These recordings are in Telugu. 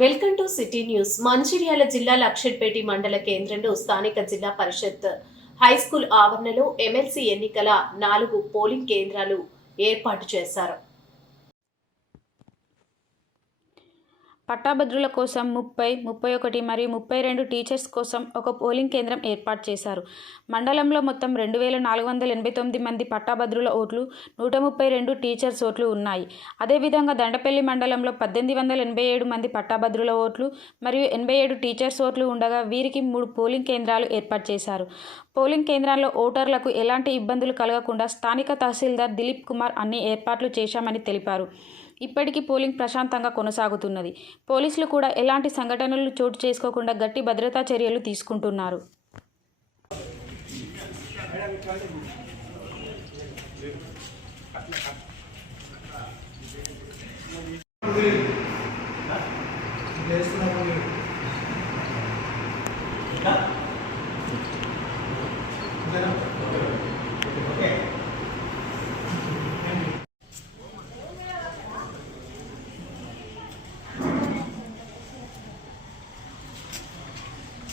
Welcome to city news. Mancherial జిల్లా లక్షడ్పేట మండల కేంద్రంలో స్థానిక జిల్లా పరిషత్ హై స్కూల్ ఆవరణలో ఎమ్మెల్సీ ఎన్నికల నాలుగు పోలింగ్ కేంద్రాలు ఏర్పాటు చేశారు. పట్టాభద్రుల కోసం ముప్పై ముప్పై ఒకటి మరియు ముప్పై రెండు టీచర్స్ కోసం ఒక పోలింగ్ కేంద్రం ఏర్పాటు చేశారు. మండలంలో మొత్తం రెండు వేల నాలుగు వందల ఎనభై తొమ్మిది మంది పట్టాభద్రుల ఓట్లు నూట ముప్పై రెండు టీచర్స్ ఓట్లు ఉన్నాయి. అదేవిధంగా దండపల్లి మండలంలో పద్దెనిమిది వందల ఎనభై ఏడు మంది పట్టాభద్రుల ఓట్లు మరియు ఎనభై ఏడు టీచర్స్ ఓట్లు ఉండగా వీరికి మూడు పోలింగ్ కేంద్రాలు ఏర్పాటు చేశారు. పోలింగ్ కేంద్రాల్లో ఓటర్లకు ఎలాంటి ఇబ్బందులు కలగకుండా స్థానిక తహసీల్దార్ దిలీప్ కుమార్ అన్ని ఏర్పాట్లు చేశామని తెలిపారు. ఇప్పటికీ పోలింగ్ ప్రశాంతంగా కొనసాగుతున్నది. పోలీసులు కూడా ఎలాంటి సంఘటనలు చోటు చేసుకోకుండా గట్టి భద్రతా చర్యలు తీసుకుంటున్నారు.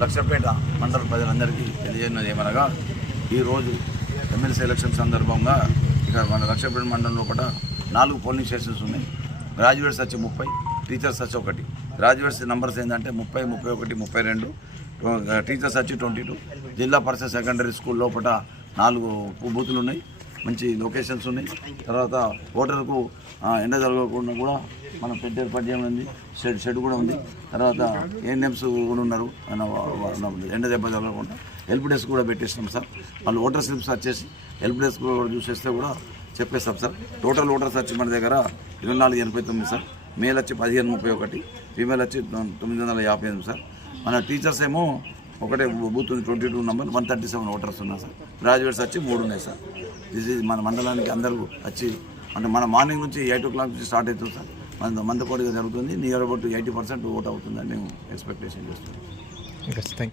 లక్షపేట మండల ప్రజలందరికీ తెలియజేయనది ఏమనగా ఈరోజు ఎమ్మెల్సీ ఎలక్షన్ సందర్భంగా ఇక్కడ మన లక్షపేట మండలంలో కూడా నాలుగు పోలింగ్ స్టేషన్స్ ఉన్నాయి. గ్రాడ్యుయేట్స్ వచ్చి ముప్పై టీచర్స్ వచ్చి ఒకటి. గ్రాడ్యుయేట్స్ నంబర్స్ ఏంటంటే ముప్పై ముప్పై ఒకటి ముప్పై రెండు. టీచర్స్ వచ్చి ట్వంటీ టూ. జిల్లా పరిషత్ సెకండరీ స్కూల్ లోపల నాలుగు బూతులు ఉన్నాయి. మంచి లొకేషన్స్ ఉన్నాయి. తర్వాత ఓటర్కు ఎండ జరగకుండా కూడా మనం పెద్ద ఏర్పాటు చేయడం ఉంది. షెడ్ షెడ్ కూడా ఉంది. తర్వాత ఏఎన్ఎంస్ కూడా ఉన్నారు. ఎండ దెబ్బ జరగకుండా హెల్ప్ డెస్క్ కూడా పెట్టేస్తాం సార్. వాళ్ళు ఓటర్ స్లిప్స్ వచ్చేసి హెల్ప్ డెస్క్ కూడా చూసేస్తే కూడా చెప్పేస్తాం సార్. టోటల్ ఓటర్స్ వచ్చి మన దగ్గర ఇరవై నాలుగు ఎనభై తొమ్మిది సార్. మేల్ వచ్చి పదిహేను ముప్పై ఒకటి ఫీమేల్ వచ్చి తొమ్మిది వందల యాభై ఎనిమిది సార్. మన టీచర్స్ ఏమో ఒకటే బూత్ ఉంది twenty two number one thirty seven voters ఉన్నారు సార్. గ్రాడ్యుయేట్స్ వచ్చి మూడు ఉన్నాయి సార్. ఇది మన మండలానికి అందరూ వచ్చి అంటే మన మార్నింగ్ నుంచి ఎయిట్ ఓ క్లాక్ నుంచి స్టార్ట్ అవుతుంది సార్. మన మందకోడిగా జరుగుతుంది near about eighty percent vote అవుతుందని మేము ఎక్స్పెక్టేషన్ చేస్తున్నాం.